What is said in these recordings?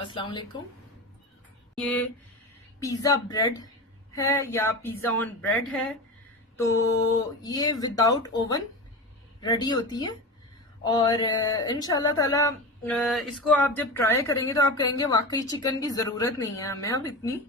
अस्सलाम वालेकुम। ये पिज़्ज़ा ब्रेड है या पिज़्ज़ा ऑन ब्रेड है। तो ये विदाउट ओवन रेडी होती है और इंशाल्लाह ताला इसको आप जब ट्राई करेंगे तो आप कहेंगे वाकई चिकन की ज़रूरत नहीं है हमें अब इतनी।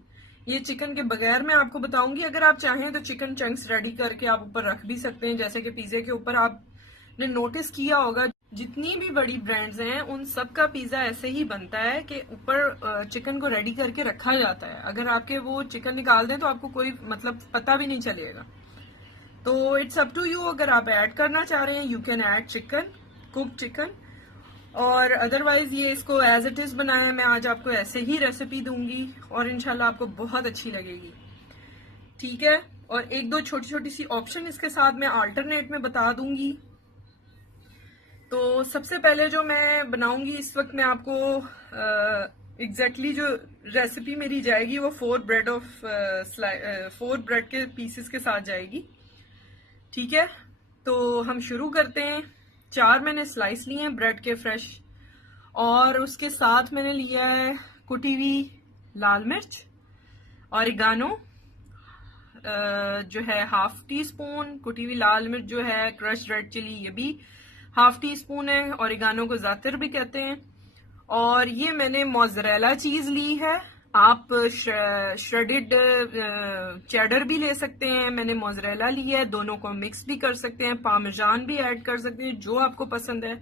ये चिकन के बगैर मैं आपको बताऊंगी। अगर आप चाहें तो चिकन चंक्स रेडी करके आप ऊपर रख भी सकते हैं, जैसे कि पिज़्ज़े के ऊपर आपने नोटिस किया होगा जितनी भी बड़ी ब्रांड्स हैं उन सब का पिज़्ज़ा ऐसे ही बनता है कि ऊपर चिकन को रेडी करके रखा जाता है। अगर आपके वो चिकन निकाल दें तो आपको कोई मतलब पता भी नहीं चलेगा। तो इट्स अप टू यू, अगर आप ऐड करना चाह रहे हैं you can add chicken, cook chicken, और अदरवाइज ये इसको एज इट इज बनाया। मैं आज आपको ऐसे ही रेसिपी दूंगी और इंशाल्लाह आपको बहुत अच्छी लगेगी, ठीक है। और एक दो छोटी छोटी सी ऑप्शन इसके साथ मैं अल्टरनेट में बता दूंगी। तो सबसे पहले जो मैं बनाऊंगी इस वक्त, मैं आपको एग्जैक्टली जो रेसिपी मेरी जाएगी वो 4 ब्रेड के पीसेस के साथ जाएगी, ठीक है। तो हम शुरू करते हैं। 4 मैंने स्लाइस लिए हैं ब्रेड के फ्रेश, और उसके साथ मैंने लिया है कुटी हुई लाल मिर्च, ऑरिगानो जो है हाफ टी स्पून, कुटी हुई लाल मिर्च जो है क्रश रेड चिली ये भी हाफ टी स्पून है, ऑरिगानो को ज़ातर भी कहते हैं। और ये मैंने मोज़रेला चीज ली है, आप श्रेडेड चेडर भी ले सकते हैं। मैंने मोज़रेला ली है, दोनों को मिक्स भी कर सकते हैं, पार्मेजान भी ऐड कर सकते हैं, जो आपको पसंद है।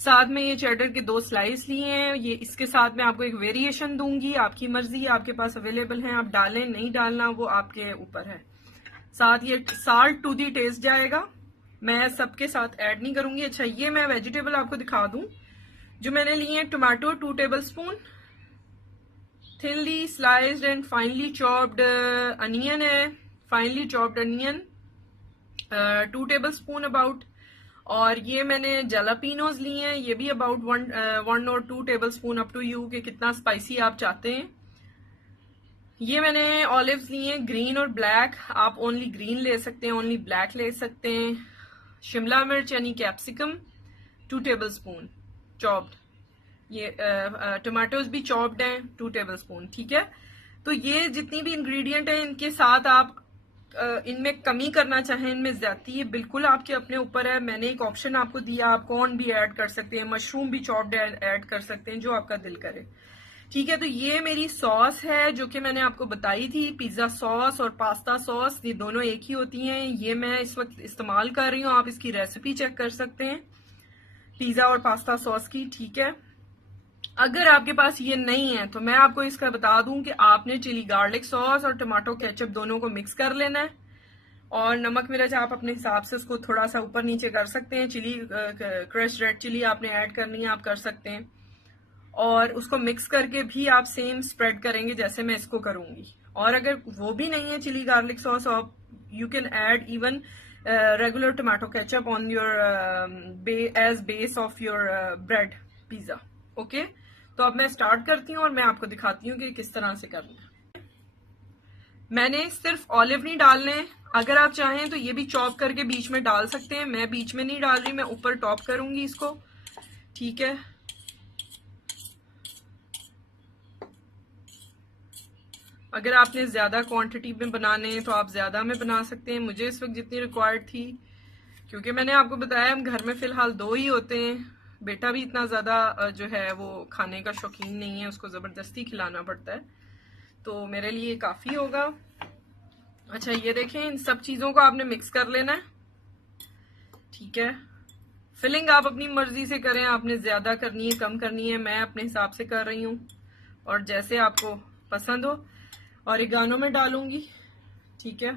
साथ में ये चेडर के 2 स्लाइस लिए हैं। ये इसके साथ मैं आपको एक वेरिएशन दूंगी, आपकी मर्जी, आपके पास अवेलेबल है, आप डालें नहीं डालना वो आपके ऊपर है। साथ ये साल्ट टू दी टेस्ट जाएगा, मैं सबके साथ ऐड नहीं करूंगी। अच्छा, ये मैं वेजिटेबल आपको दिखा दूं जो मैंने लिए हैं। Tomato 2 tablespoon, thinly sliced and finely chopped onion है, finely chopped onion 2 tablespoon about. और ये मैंने जलापिनोज लिए हैं, ये भी अबाउट 1 और 2 टेबलस्पून, अप टू यू कि कितना स्पाइसी आप चाहते हैं। ये मैंने ऑलिव्स लिए हैं, ग्रीन और ब्लैक, आप ओनली ग्रीन ले सकते हैं, ओनली ब्लैक ले सकते हैं। शिमला मिर्च यानी कैप्सिकम 2 टेबलस्पून चॉप्ड। ये टमाटोज भी चॉप्ड हैं 2 टेबलस्पून, ठीक है। तो ये जितनी भी इंग्रेडिएंट है इनके साथ आप इनमें कमी करना चाहें, इनमें ज्यादती, ये बिल्कुल आपके अपने ऊपर है। मैंने एक ऑप्शन आपको दिया, आप कॉर्न भी ऐड कर सकते हैं, मशरूम भी चॉप्ड ऐड कर सकते हैं, जो आपका दिल करे, ठीक है। तो ये मेरी सॉस है जो कि मैंने आपको बताई थी, पिज्जा सॉस और पास्ता सॉस, ये दोनों एक ही होती हैं। ये मैं इस वक्त इस्तेमाल कर रही हूँ, आप इसकी रेसिपी चेक कर सकते हैं पिज्जा और पास्ता सॉस की, ठीक है। अगर आपके पास ये नहीं है तो मैं आपको इसका बता दूं कि आपने चिली गार्लिक सॉस और टमाटो केचप दोनों को मिक्स कर लेना है, और नमक मिर्च आप अपने हिसाब से उसको थोड़ा सा ऊपर नीचे कर सकते हैं। चिली क्रश रेड चिली आपने ऐड करनी है, आप कर सकते हैं। और उसको मिक्स करके भी आप सेम स्प्रेड करेंगे जैसे मैं इसको करूंगी। और अगर वो भी नहीं है chilli garlic sauce, you can add even regular tomato ketchup on your as base of your bread pizza, okay. तो अब मैं स्टार्ट करती हूँ और मैं आपको दिखाती हूँ कि किस तरह से करना है। मैंने सिर्फ ऑलिव नहीं डालने, अगर आप चाहें तो ये भी चॉप करके बीच में डाल सकते हैं, मैं बीच में नहीं डाल रही, मैं ऊपर टॉप करूंगी इसको, ठीक है। अगर आपने ज्यादा क्वांटिटी में बनाने हैं तो आप ज्यादा में बना सकते हैं। मुझे इस वक्त जितनी रिक्वायर्ड थी, क्योंकि मैंने आपको बताया हम घर में फिलहाल 2 ही होते हैं, बेटा भी इतना ज्यादा जो है वो खाने का शौकीन नहीं है, उसको जबरदस्ती खिलाना पड़ता है, तो मेरे लिए काफी होगा। अच्छा, ये देखें, इन सब चीजों को आपने मिक्स कर लेना है, ठीक है। फिलिंग आप अपनी मर्जी से करें, आपने ज्यादा करनी है कम करनी है, मैं अपने हिसाब से कर रही हूँ और जैसे आपको पसंद हो। ऑरिगानो में डालूंगी, ठीक है,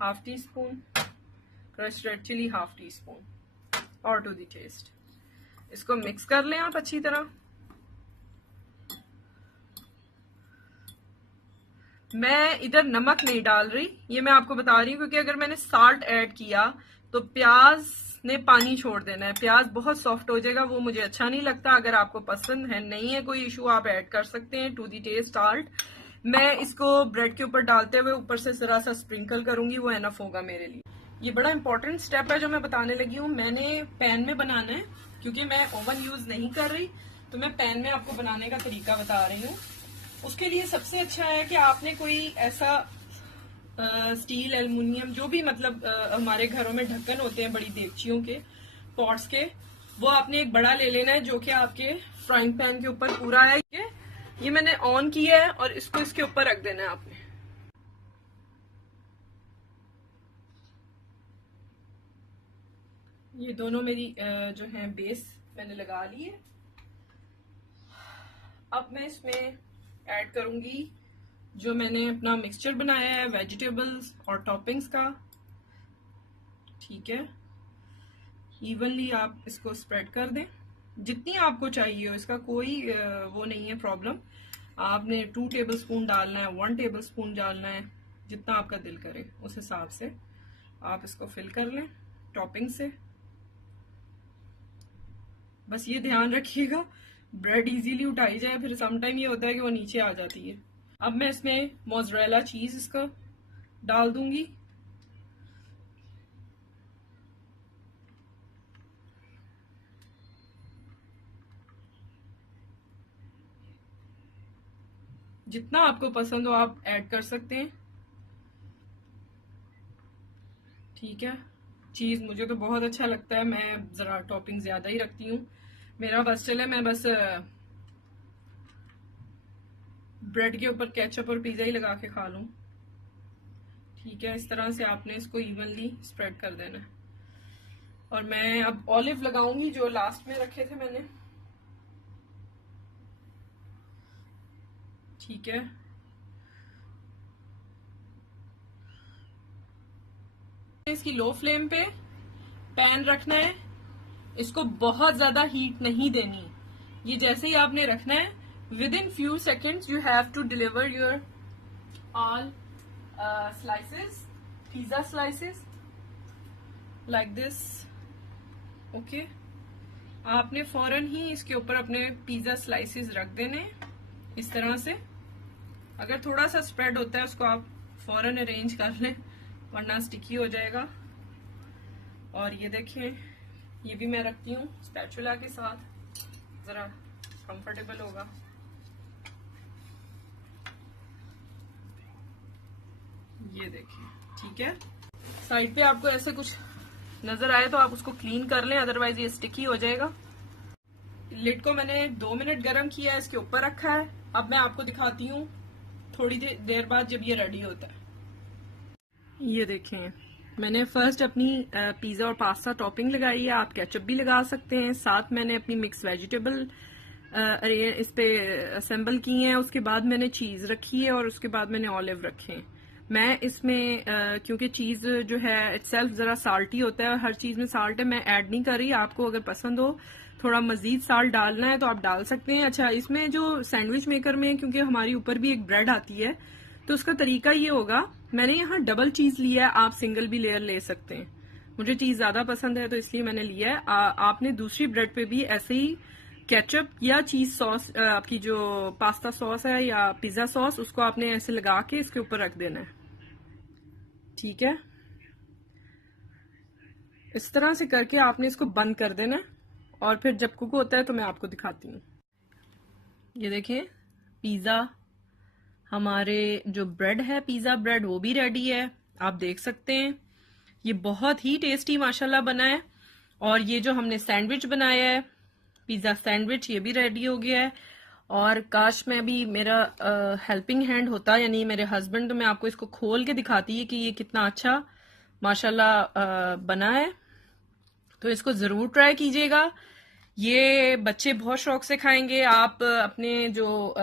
half teaspoon, crush red chilli half teaspoon, और टू दी टेस्ट। इसको मिक्स कर लें आप अच्छी तरह। मैं इधर नमक नहीं डाल रही, ये मैं आपको बता रही हूँ क्योंकि अगर मैंने साल्ट ऐड किया तो प्याज ने पानी छोड़ देना है, प्याज बहुत सॉफ्ट हो जाएगा, वो मुझे अच्छा नहीं लगता। अगर आपको पसंद है, नहीं है कोई इशू, आप ऐड कर सकते हैं टू दी टेस्ट साल्ट। मैं इसको ब्रेड के ऊपर डालते हुए ऊपर से जरा सा स्प्रिंकल करूंगी, वो एनफ होगा मेरे लिए। ये बड़ा इंपॉर्टेंट स्टेप है जो मैं बताने लगी हूँ। मैंने पैन में बनाना है क्योंकि मैं ओवन यूज नहीं कर रही, तो मैं पैन में आपको बनाने का तरीका बता रही हूँ। उसके लिए सबसे अच्छा है कि आपने कोई ऐसा स्टील, एल्युमिनियम, जो भी मतलब हमारे घरों में ढक्कन होते हैं बड़ी देगचियों के, पॉट्स के, वो आपने एक बड़ा ले लेना है जो कि आपके फ्राइंग पैन के ऊपर पूरा है। ये मैंने ऑन किया है और इसको इसके ऊपर रख देना है आपने। ये दोनों मेरी जो है बेस मैंने लगा ली है। अब मैं इसमें ऐड करूंगी जो मैंने अपना मिक्सचर बनाया है वेजिटेबल्स और टॉपिंग्स का। ठीक है, इवनली आप इसको स्प्रेड कर दें जितनी आपको चाहिए हो, इसका कोई वो नहीं है प्रॉब्लम। आपने 2 टेबल स्पून डालना है, 1 टेबल स्पून डालना है, जितना आपका दिल करे उस हिसाब से आप इसको फिल कर लें टॉपिंग से। बस ये ध्यान रखिएगा ब्रेड इजीली उठाई जाए, फिर समटाइम ये होता है कि वो नीचे आ जाती है। अब मैं इसमें मोज़रेला चीज इसका डाल दूंगी। जितना आपको पसंद हो आप ऐड कर सकते हैं। ठीक है, चीज मुझे तो बहुत अच्छा लगता है, मैं जरा टॉपिंग ज्यादा ही रखती हूँ। मेरा बस चले मैं बस ब्रेड के ऊपर केचप और पिज्जा ही लगा के खा लूं। ठीक है, इस तरह से आपने इसको इवनली स्प्रेड कर देना है। और मैं अब ऑलिव लगाऊंगी जो लास्ट में रखे थे मैंने। ठीक है, इसकी लो फ्लेम पे पैन रखना है, इसको बहुत ज्यादा हीट नहीं देनी। ये जैसे ही आपने रखना है, within few seconds you have to deliver your all slices, pizza slices like this. Okay, आपने फौरन ही इसके ऊपर अपने पिज्जा स्लाइसेस रख देने इस तरह से। अगर थोड़ा सा स्प्रेड होता है उसको आप फौरन अरेंज कर लें, वरना स्टिकी हो जाएगा। और ये देखिए, ये भी मैं रखती हूँ स्पैचुला के साथ, जरा कंफर्टेबल होगा। ये देखिए, ठीक है। साइड पे आपको ऐसे कुछ नजर आए तो आप उसको क्लीन कर लें, अदरवाइज ये स्टिकी हो जाएगा। लिड को मैंने 2 मिनट गर्म किया है, इसके ऊपर रखा है। अब मैं आपको दिखाती हूँ थोड़ी देर बाद जब ये रेडी होता है। ये देखें, मैंने फर्स्ट अपनी पिज्जा और पास्ता टॉपिंग लगाई है, आप केचप भी लगा सकते हैं। साथ मैंने अपनी मिक्स वेजिटेबल इस पे असेंबल की हैं। उसके बाद मैंने चीज रखी है और उसके बाद मैंने ऑलिव रखे हैं। मैं इसमें क्योंकि चीज जो है इटसेल्फ जरा साल्टी होता है, हर चीज में साल्ट है, मैं ऐड नहीं कर रही। आपको अगर पसंद हो थोड़ा मजीद साल्ट डालना है तो आप डाल सकते हैं। अच्छा, इसमें जो सैंडविच मेकर में, क्योंकि हमारी ऊपर भी एक ब्रेड आती है, तो उसका तरीका ये होगा, मैंने यहाँ डबल चीज लिया है, आप सिंगल भी लेयर ले सकते हैं। मुझे चीज ज्यादा पसंद है तो इसलिए मैंने लिया है। आपने दूसरी ब्रेड पे भी ऐसे ही केचप या चीज सॉस, आपकी जो पास्ता सॉस है या पिज्जा सॉस, उसको आपने ऐसे लगा के इसके ऊपर रख देना है। ठीक है, इस तरह से करके आपने इसको बंद कर देना है और फिर जब कुक होता है तो मैं आपको दिखाती हूँ। ये देखिए, पिज्जा, हमारे जो ब्रेड है पिज्जा ब्रेड, वो भी रेडी है, आप देख सकते हैं। ये बहुत ही टेस्टी माशाल्लाह बना है। और ये जो हमने सैंडविच बनाया है, पिज्जा सैंडविच, ये भी रेडी हो गया है। और काश मैं भी मेरा हेल्पिंग हैंड होता, यानी मेरे हस्बैंड, तो मैं आपको इसको खोल के दिखाती है कि ये कितना अच्छा माशाल्लाह बना है। तो इसको जरूर ट्राई कीजिएगा, ये बच्चे बहुत शौक से खाएंगे। आप अपने जो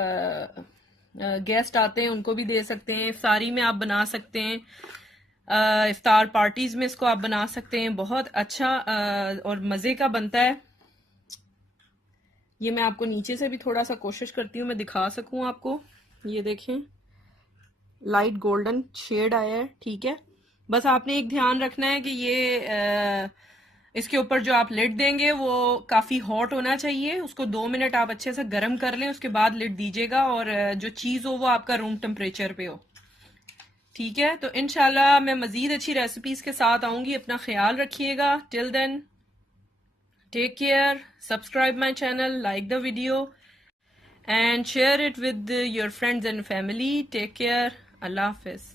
गेस्ट आते हैं उनको भी दे सकते हैं, इफ्तारी में आप बना सकते हैं, इफ्तार पार्टीज में इसको आप बना सकते हैं। बहुत अच्छा और मजे का बनता है। ये मैं आपको नीचे से भी थोड़ा सा कोशिश करती हूँ मैं दिखा सकूं आपको। ये देखें, लाइट गोल्डन शेड आया है। ठीक है, बस आपने एक ध्यान रखना है कि ये इसके ऊपर जो आप लिड देंगे वो काफी हॉट होना चाहिए। उसको 2 मिनट आप अच्छे से गर्म कर लें, उसके बाद लिड दीजिएगा। और जो चीज हो वो आपका रूम टेम्परेचर पे हो। ठीक है, तो इंशाल्लाह मैं मजीद अच्छी रेसिपीज के साथ आऊंगी। अपना ख्याल रखिएगा। Till then, Take care, subscribe my channel, like the video and share it with your friends and family. Take care. Allah Hafiz.